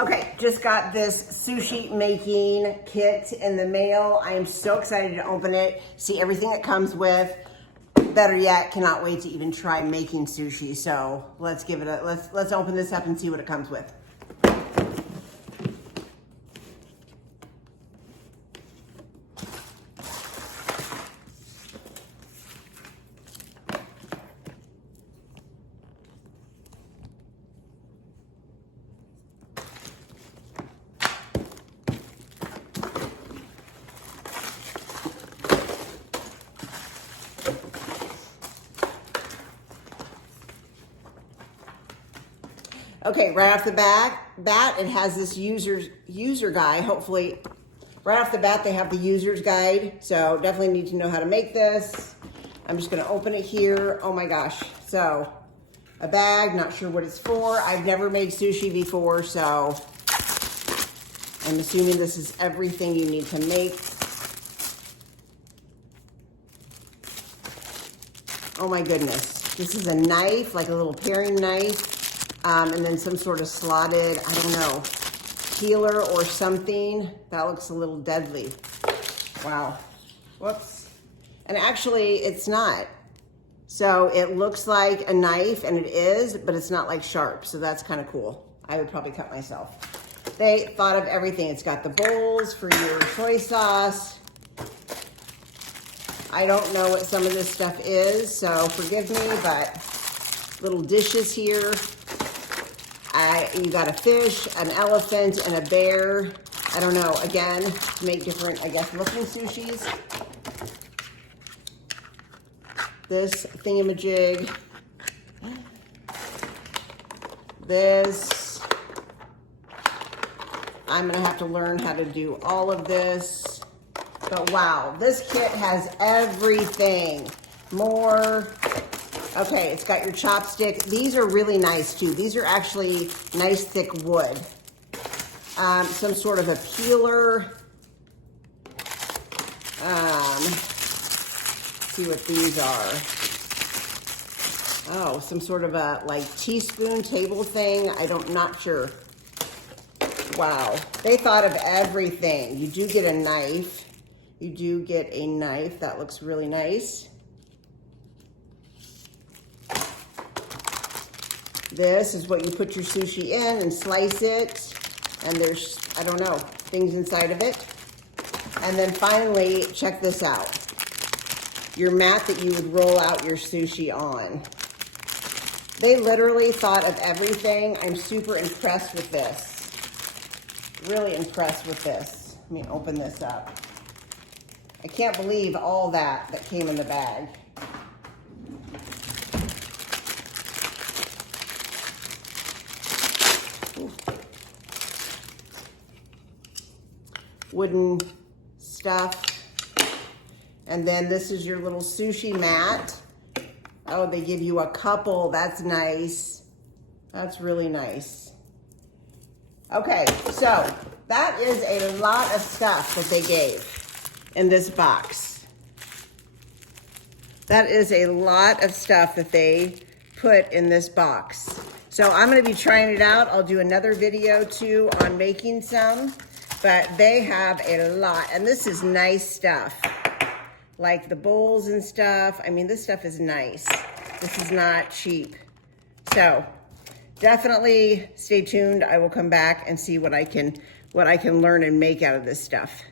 Okay, just got this sushi making kit in the mail. I am so excited to open it, see everything it comes with. Better yet, cannot wait to even try making sushi. So let's give it a, let's open this up and see what it comes with. Okay, right off the bat, it has this user guide. Hopefully, right off the bat, they have the user's guide. So definitely need to know how to make this. I'm just gonna open it here. Oh my gosh. So a bag, not sure what it's for. I've never made sushi before, so I'm assuming this is everything you need to make. Oh my goodness. This is a knife, like a little paring knife. And then some sort of slotted, I don't know, peeler or something. That looks a little deadly. Wow. Whoops. And actually, it's not. So it looks like a knife, and it is, but it's not like sharp. So that's kind of cool. I would probably cut myself. They thought of everything. It's got the bowls for your soy sauce. I don't know what some of this stuff is, so forgive me, but little dishes here. You got a fish, an elephant, and a bear. I don't know, again, to make different, I guess, looking sushis. This thingamajig. This. I'm gonna have to learn how to do all of this. But wow, this kit has everything. More. Okay, it's got your chopstick. These are really nice too. These are actually nice thick wood. Some sort of a peeler. See what these are. Oh, some sort of a like teaspoon table thing. Not sure. Wow, they thought of everything. You do get a knife. You do get a knife. That looks really nice. This is what you put your sushi in and slice it. And there's, I don't know, things inside of it. And then finally, check this out. Your mat that you would roll out your sushi on. They literally thought of everything. I'm super impressed with this. Really impressed with this. Let me open this up. I can't believe all that came in the bag. Wooden stuff. And then this is your little sushi mat. Oh, they give you a couple. That's nice. That's really nice. Okay, so that is a lot of stuff that they gave in this box. That is a lot of stuff that they put in this box. So I'm gonna be trying it out. I'll do another video too on making some. But they have a lot, and this is nice stuff. Like the bowls and stuff. I mean, this stuff is nice. This is not cheap. So definitely stay tuned. I will come back and see what I can learn and make out of this stuff.